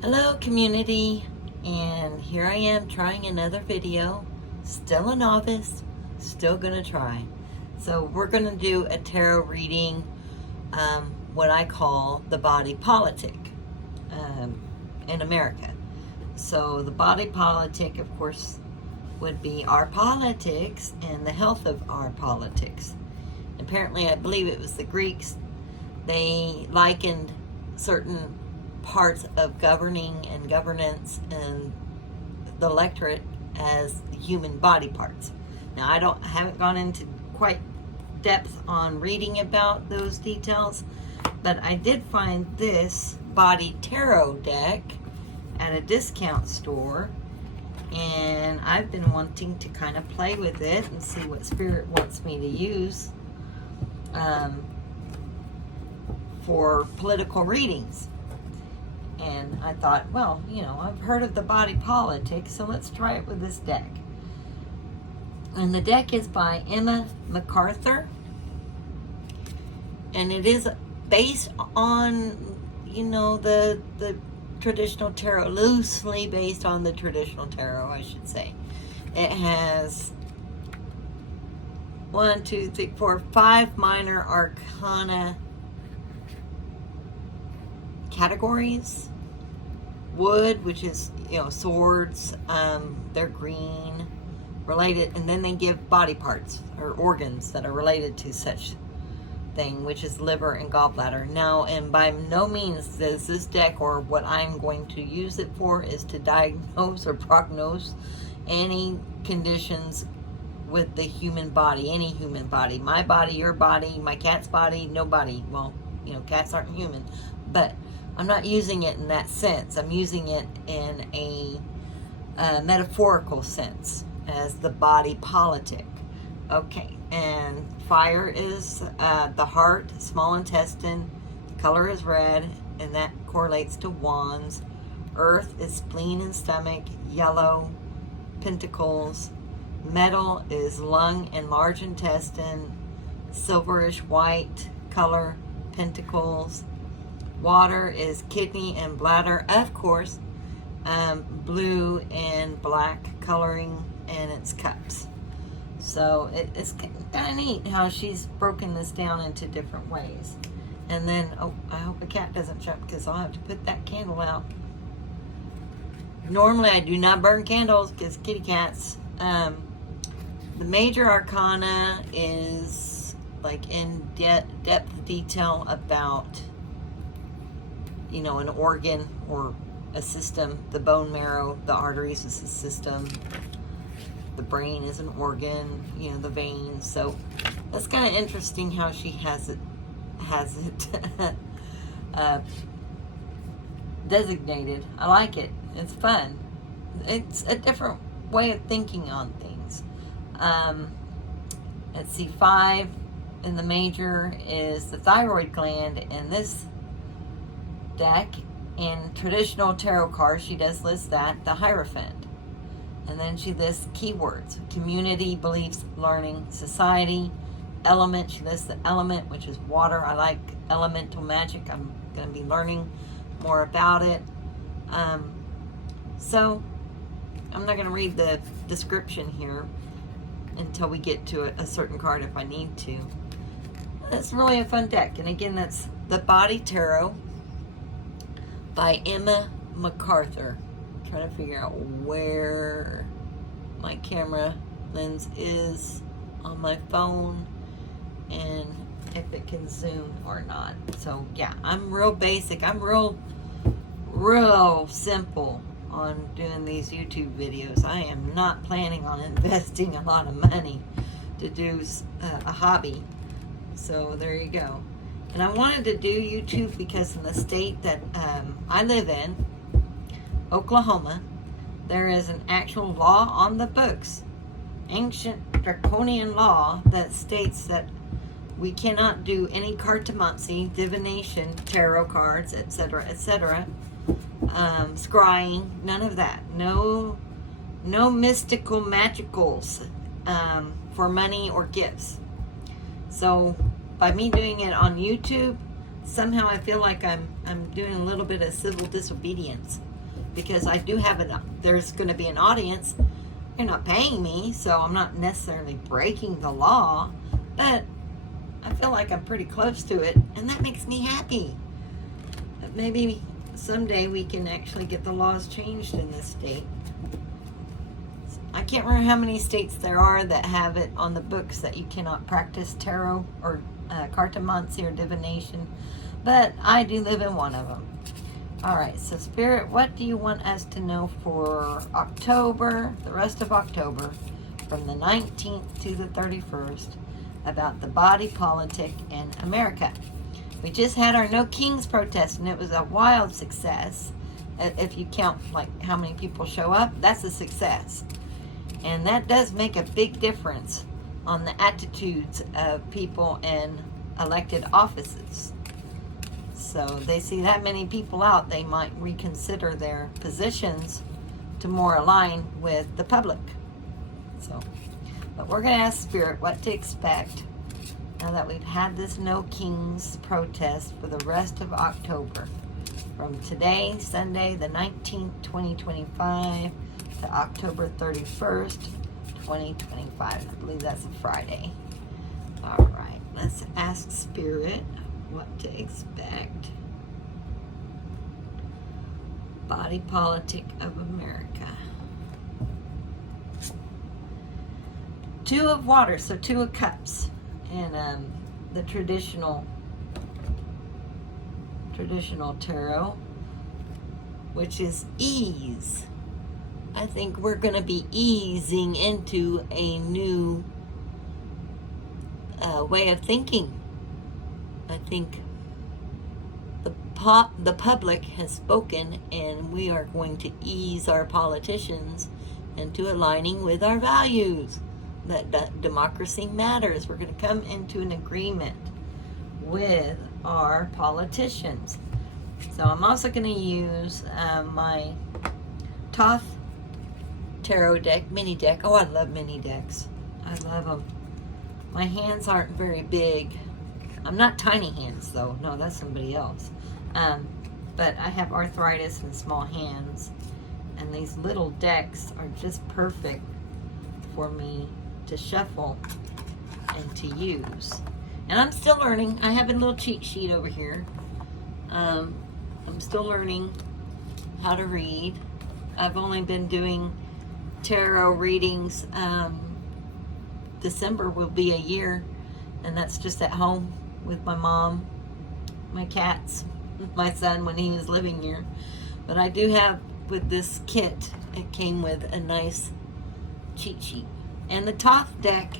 Hello community, and here I am trying another video. Still a novice, still gonna try. So we're gonna do a tarot reading, what I call the body politic in America. So the body politic, of course, would be our politics and the health of our politics. Apparently, I believe it was the Greeks. They likened certain parts of governing and governance and the electorate as human body parts. Now, I haven't gone into quite depth on reading about those details, but I did find this body tarot deck at a discount store, and I've been wanting to kind of play with it and see what spirit wants me to use for political readings. And I thought, well, I've heard of the body politic, so let's try it with this deck. And the deck is by McArthur. And it is based on, the traditional tarot, loosely based on the traditional tarot, I should say. It has 5 minor arcana categories. Wood, which is swords, they're green, related, and then they give body parts or organs that are related to such thing, which is liver and gallbladder. Now, and by no means does this deck, or what I'm going to use it for, is to diagnose or prognose any conditions with the human body, any human body, my body, your body, my cat's body, nobody. Well, cats aren't human, but I'm not using it in that sense. I'm using it in a metaphorical sense as the body politic. Okay, and fire is the heart, small intestine, color is red, and that correlates to wands. Earth is spleen and stomach, yellow, pentacles. Metal is lung and large intestine, silverish white color, pentacles. Water is kidney and bladder, of course, blue and black coloring, and it's cups. So it's kind of neat how she's broken this down into different ways. And then, I hope the cat doesn't jump, because I'll have to put that candle out. Normally I do not burn candles because kitty cats. The major arcana is like in depth detail about an organ or a system. The bone marrow, the arteries is a system. The brain is an organ, the veins. So that's kind of interesting how she has it designated. I like it. It's fun. It's a different way of thinking on things. Let's see, 5 in the major is the thyroid gland, and this deck, in traditional tarot cards, she does list that, the Hierophant. And then she lists keywords: community, beliefs, learning, society, element. She lists the element, which is water. I like elemental magic. I'm going to be learning more about it. So I'm not going to read the description here until we get to a certain card if I need to. It's really a fun deck. And again, that's the Body Tarot by McArthur. I'm trying to figure out where my camera lens is on my phone and if it can zoom or not. So yeah, I'm real basic. I'm real simple on doing these YouTube videos. I am not planning on investing a lot of money to do a hobby. So there you go. And I wanted to do YouTube because in the state that I live in, Oklahoma, there is an actual law on the books, ancient draconian law, that states that we cannot do any cartomancy, divination, tarot cards, etc., etc., scrying, none of that. No mystical magicals for money or gifts. So by me doing it on YouTube, somehow I feel like I'm doing a little bit of civil disobedience, because I do have there's going to be an audience. They're not paying me, so I'm not necessarily breaking the law, but I feel like I'm pretty close to it, and that makes me happy. But maybe someday we can actually get the laws changed in this state. I can't remember how many states there are that have it on the books that you cannot practice tarot or cartomancy or divination, but I do live in one of them. All right, so Spirit, what do you want us to know for October, the rest of October, from the 19th to the 31st, about the body politic in America? We just had our No Kings protest, and it was a wild success. If you count like how many people show up, that's a success. And that does make a big difference on the attitudes of people in elected offices. So they see that many people out, they might reconsider their positions to more align with the public. So, but we're going to ask Spirit what to expect now that we've had this No Kings protest for the rest of October. From today, Sunday, the 19th, 2025, to October 31st, 2025. I believe that's a Friday. All right, let's ask Spirit what to expect. Body politic of America. 2 of water, so 2 of cups, and the traditional tarot, which is ease. I think we're going to be easing into a new way of thinking. I think the public has spoken, and we are going to ease our politicians into aligning with our values. That democracy matters. We're going to come into an agreement with our politicians. So I'm also going to use my Thoth Tarot deck, mini deck. Oh, I love mini decks. I love them. My hands aren't very big. I'm not tiny hands, though. No, that's somebody else. But I have arthritis and small hands, and these little decks are just perfect for me to shuffle and to use. And I'm still learning. I have a little cheat sheet over here. I'm still learning how to read. I've only been doing tarot readings. December will be a year, and that's just at home with my mom, my cats, my son when he was living here. But I do have, with this kit, it came with a nice cheat sheet. And the Thoth deck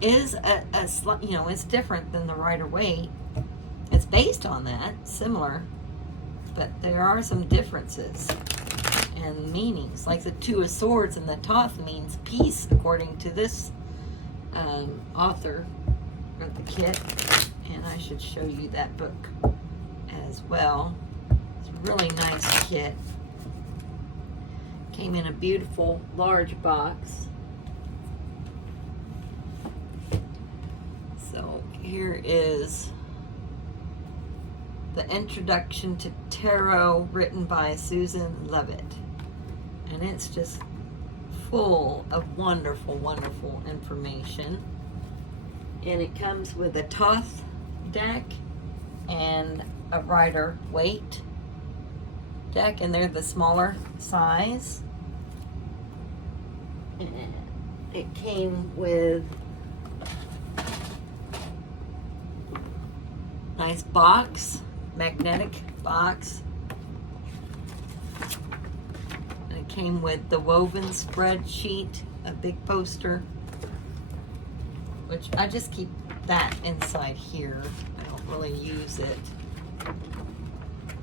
is it's different than the Rider-Waite. It's based on that, similar, but there are some differences and meanings. Like the 2 of Swords and the Thoth means peace, according to this author of the kit. And I should show you that book as well. It's a really nice kit. Came in a beautiful large box. So here is the Introduction to Tarot, written by Susan Levitt. And it's just full of wonderful, wonderful information. And it comes with a Thoth deck and a Rider-Waite deck, and they're the smaller size. And it came with nice box, magnetic box. And it came with the woven spreadsheet, a big poster, which I just keep that inside here. I don't really use it,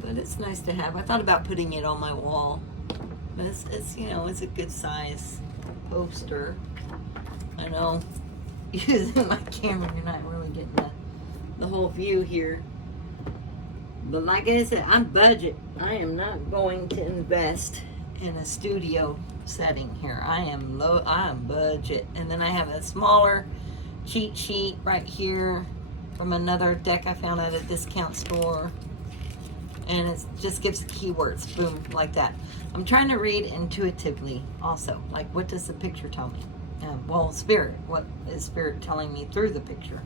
but it's nice to have. I thought about putting it on my wall, but it's it's a good size poster. I know using my camera, you're not really getting the whole view here. But like I said, I'm budget. I am not going to invest in a studio setting here. I am budget. And then I have a smaller cheat sheet right here from another deck I found at a discount store. And it just gives keywords, boom, like that. I'm trying to read intuitively also. Like, what does the picture tell me? Well, Spirit. What is Spirit telling me through the picture?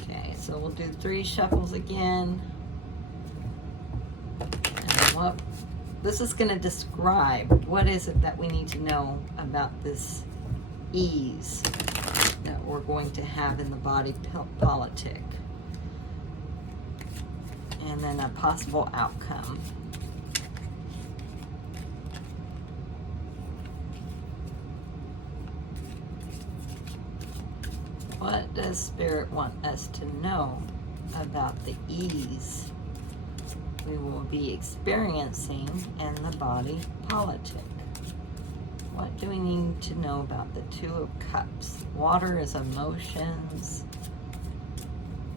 Okay, so we'll do 3 shuffles again. And what? This is going to describe what is it that we need to know about this ease that we're going to have in the body politic. And then a possible outcome. What does Spirit want us to know about the ease we will be experiencing in the body politic? What do we need to know about the 2 of Cups? Water is emotions.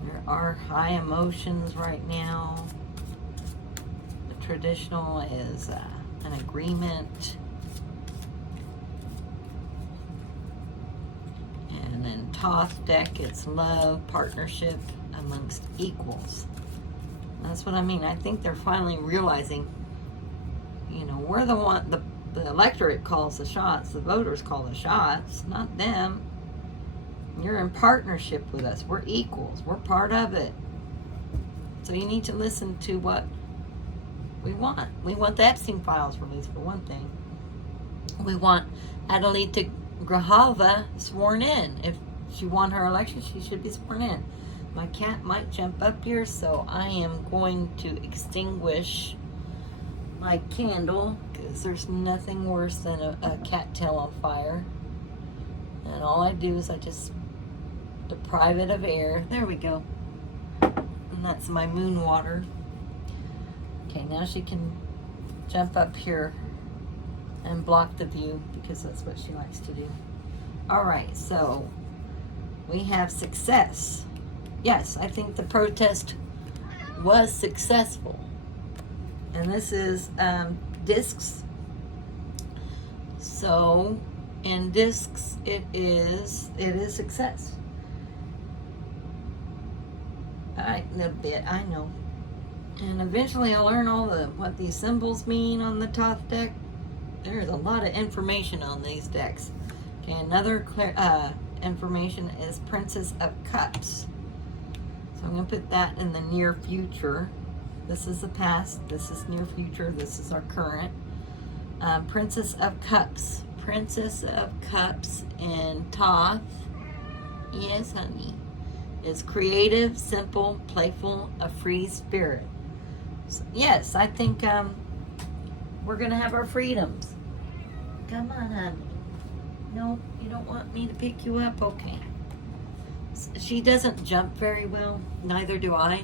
There are high emotions right now. The traditional is an agreement. And then Thoth Deck, it's love, partnership amongst equals. That's what I mean. I think they're finally realizing, you know, we're the one, the electorate calls the shots, the voters call the shots, not them. You're in partnership with us. We're equals. We're part of it. So you need to listen to what we want. We want the Epstein files released, for one thing. We want Adelita Grijalva sworn in. If she won her election, she should be sworn in. My cat might jump up here, so I am going to extinguish my candle, because there's nothing worse than a cattail on fire. And all I do is I just deprive it of air. There we go. And that's my moon water. Okay, now she can jump up here and block the view, because that's what she likes to do. All right, so we have success. Yes, I think the protest was successful. And this is discs. So in discs, it is success. All right, a little bit, I know. And eventually I'll learn all what these symbols mean on the Thoth deck. There's a lot of information on these decks. Okay, another information is Princess of Cups. So I'm going to put that in the near future. This is the past, this is near future, this is our current. Princess of Cups. Princess of Cups in Thoth, yes honey, is creative, simple, playful, a free spirit. So, yes, I think we're going to have our freedoms. Come on, honey. No, you don't want me to pick you up? Okay. She doesn't jump very well, neither do I.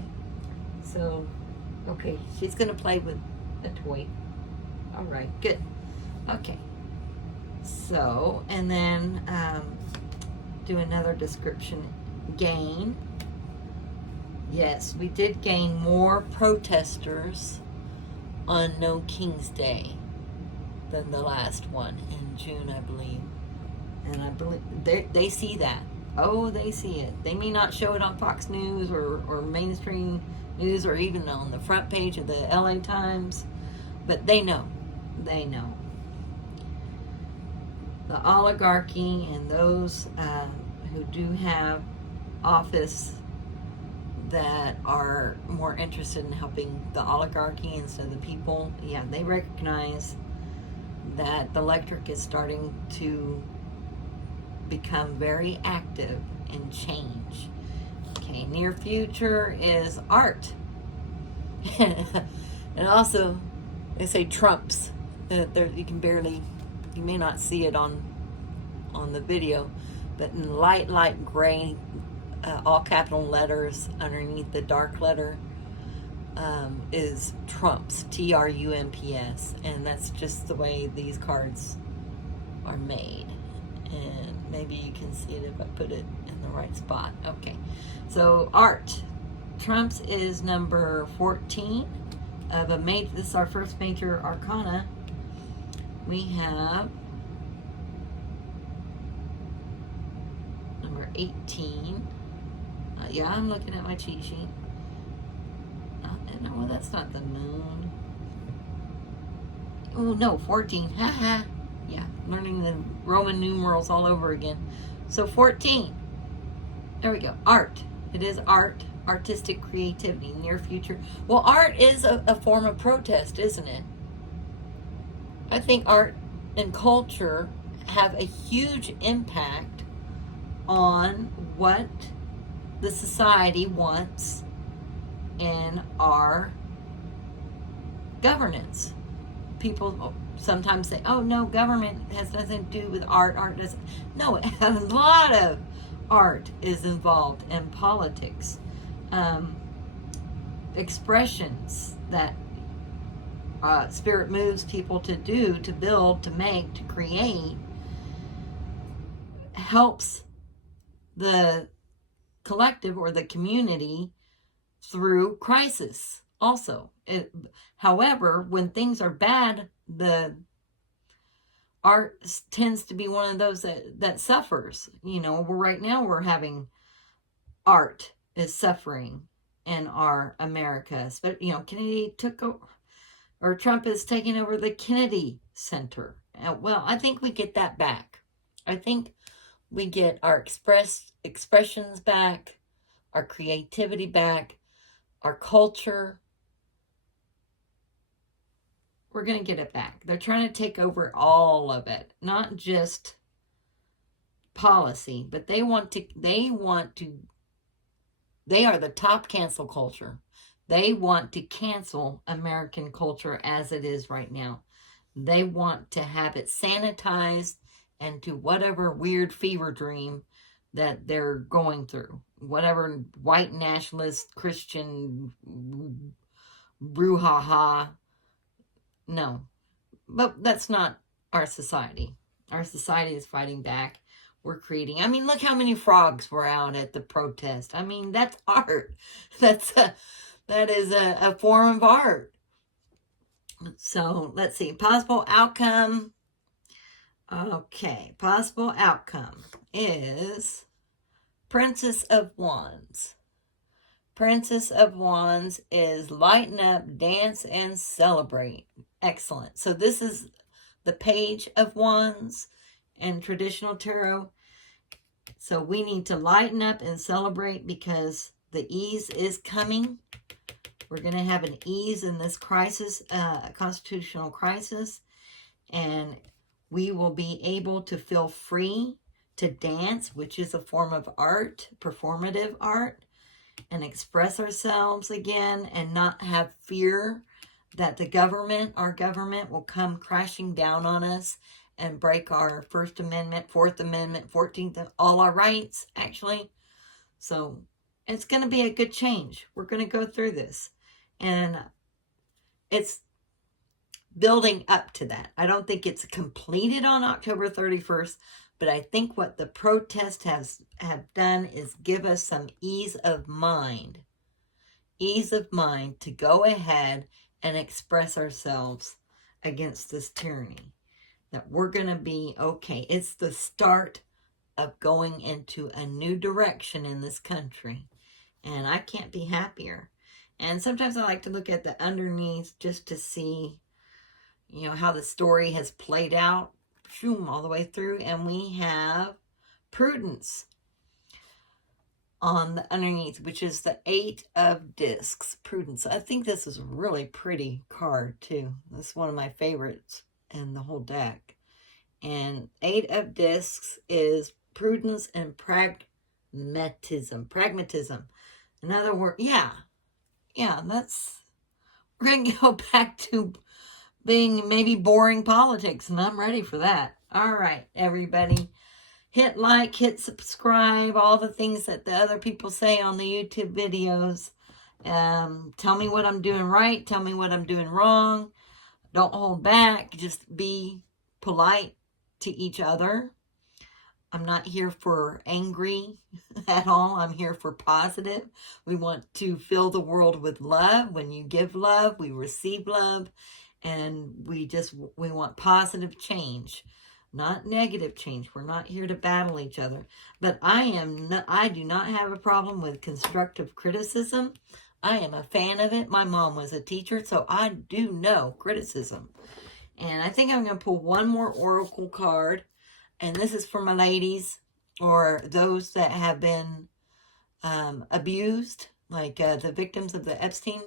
So, okay, she's going to play with a toy. All right, good. Okay. So, and then do another description. Gain. Yes, we did gain more protesters on No King's Day than the last one in June, I believe. And I believe they see that. Oh, they see it. They may not show it on Fox News or mainstream news or even on the front page of the LA Times, but they know. They know. The oligarchy and those who do have office that are more interested in helping the oligarchy instead of the people, yeah, they recognize that the electric is starting to become very active and change. Okay, near future is art. And also, they say Trumps. You can barely, you may not see it on the video, but in light gray, all capital letters underneath the dark letter is Trumps, Trumps, and that's just the way these cards are made. And maybe you can see it if I put it in the right spot. Okay, so art. Trumps is number 14 of a major. This is our first major arcana. We have number 18. Yeah, I'm looking at my cheat sheet. No, that's not the moon. Oh, no, 14. Haha. Yeah, learning the Roman numerals all over again. So 14. There we go. Art. It is art. Artistic creativity. Near future. Well, art is a form of protest, isn't it? I think art and culture have a huge impact on what the society wants in our governance. People sometimes say, oh no, government has nothing to do with art. Art doesn't. No, a lot of art is involved in politics. Expressions that spirit moves people to do, to build, to make, to create, helps the collective or the community through crisis also. However, when things are bad, the art tends to be one of those that suffers. Right now we're having art is suffering in our America. But Kennedy took over, or Trump is taking over the Kennedy Center. Well, I think we get that back. I think we get our expressions back, our creativity back, our culture. We're going to get it back. They're trying to take over all of it, not just policy, but they are the top cancel culture. They want to cancel American culture as it is right now. They want to have it sanitized into whatever weird fever dream that they're going through. Whatever white nationalist, Christian, brouhaha. No. But that's not our society. Our society is fighting back. We're creating. Look how many frogs were out at the protest. That's art. That is a form of art. So let's see. Possible outcome. Okay. Possible outcome is Princess of Wands. Princess of Wands is lighten up, dance, and celebrate. Excellent. So this is the Page of Wands and traditional tarot. So we need to lighten up and celebrate because the ease is coming. We're going to have an ease in this crisis, constitutional crisis, and we will be able to feel free to dance, which is a form of art, performative art, and express ourselves again and not have fear that our government will come crashing down on us and break our First Amendment, Fourth Amendment, 14th, all our rights, actually. So it's going to be a good change. We're going to go through this. And it's building up to that. I don't think it's completed on October 31st, but I think what the protests have done is give us some ease of mind to go ahead and express ourselves against this tyranny. That we're going to be okay. It's the start of going into a new direction in this country. And I can't be happier. And sometimes I like to look at the underneath just to see, how the story has played out all the way through. And we have prudence on the underneath, which is the 8 of Discs. Prudence. I think this is a really pretty card too. This is one of my favorites in the whole deck. And 8 of Discs is prudence and pragmatism. In other words, we're going to go back to being maybe boring politics, and I'm ready for that. All right, everybody. Hit like, hit subscribe, all the things that the other people say on the YouTube videos. Tell me what I'm doing right. Tell me what I'm doing wrong. Don't hold back. Just be polite to each other. I'm not here for angry at all. I'm here for positive. We want to fill the world with love. When you give love, we receive love. And we want positive change. not negative change. We're not here to battle each other. But I do not have a problem with constructive criticism. I am a fan of it. My mom was a teacher, so I do know criticism. And I think I'm going to pull one more oracle card. And this is for my ladies, or those that have been abused, like the victims of the Epstein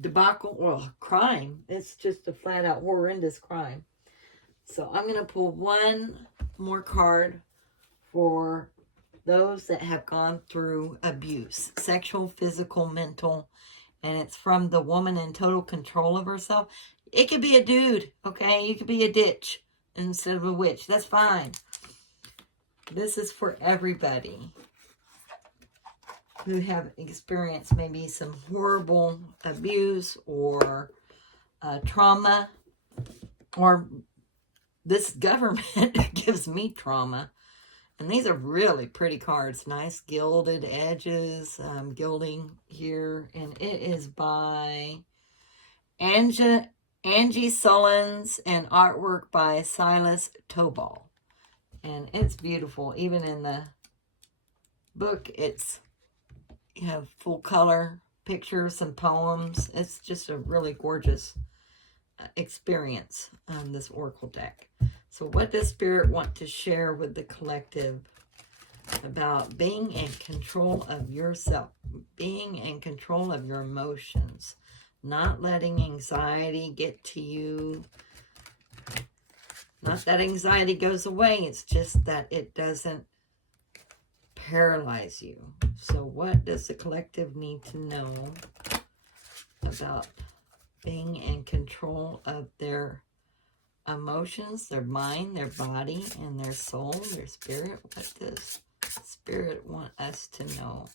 debacle, or crime. It's just a flat out horrendous crime. So I'm going to pull one more card for those that have gone through abuse, sexual, physical, mental, and it's from the woman in total control of herself. It could be a dude, okay? You could be a ditch instead of a witch. That's fine. This is for everybody who have experienced maybe some horrible abuse or trauma, or this government gives me trauma. And these are really pretty cards. Nice gilded edges, gilding here. And it is by Angi Sullins and artwork by Silas Tobal. And it's beautiful. Even in the book, you have full color pictures and poems. It's just a really gorgeous experience on this oracle deck. So what does Spirit want to share with the collective about being in control of yourself, being in control of your emotions, not letting anxiety get to you? Not that anxiety goes away, it's just that it doesn't paralyze you. So what does the collective need to know about being in control of their emotions, their mind, their body, and their soul, their spirit? What does Spirit want us to know?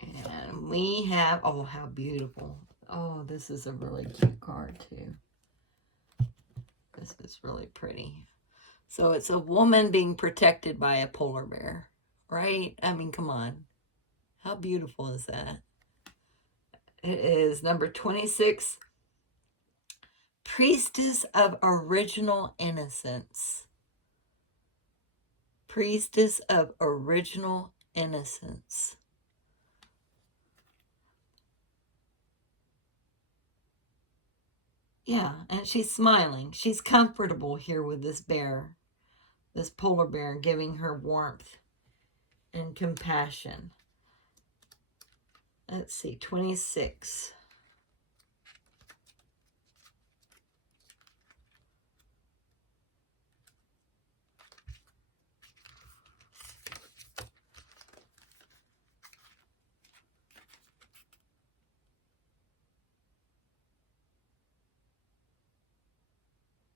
And we have, oh, how beautiful. Oh, this is a really cute card too. This is really pretty. So it's a woman being protected by a polar bear, right? I mean, come on. How beautiful is that? It is number 26, Priestess of Original Innocence. Priestess of Original Innocence. Yeah, and she's smiling. She's comfortable here with this bear, this polar bear, giving her warmth and compassion. Let's see, 26.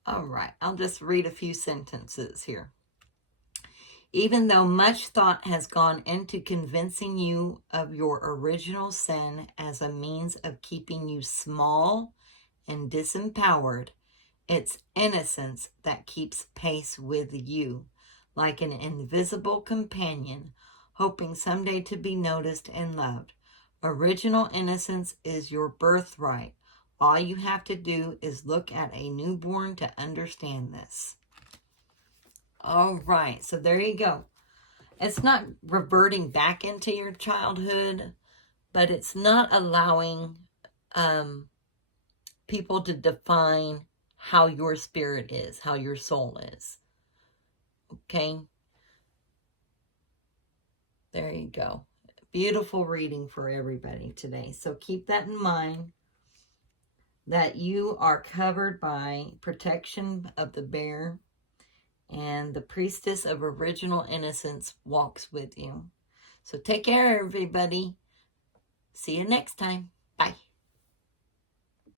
All right, I'll just read a few sentences here. Even though much thought has gone into convincing you of your original sin as a means of keeping you small and disempowered, it's innocence that keeps pace with you, like an invisible companion, hoping someday to be noticed and loved. Original innocence is your birthright. All you have to do is look at a newborn to understand this. All right, so there you go. It's not reverting back into your childhood, but it's not allowing people to define how your spirit is, how your soul is. Okay? There you go. Beautiful reading for everybody today. So keep that in mind, that you are covered by protection of the bear, and the Priestess of Original Innocence walks with you. So take care, everybody. See you next time. Bye.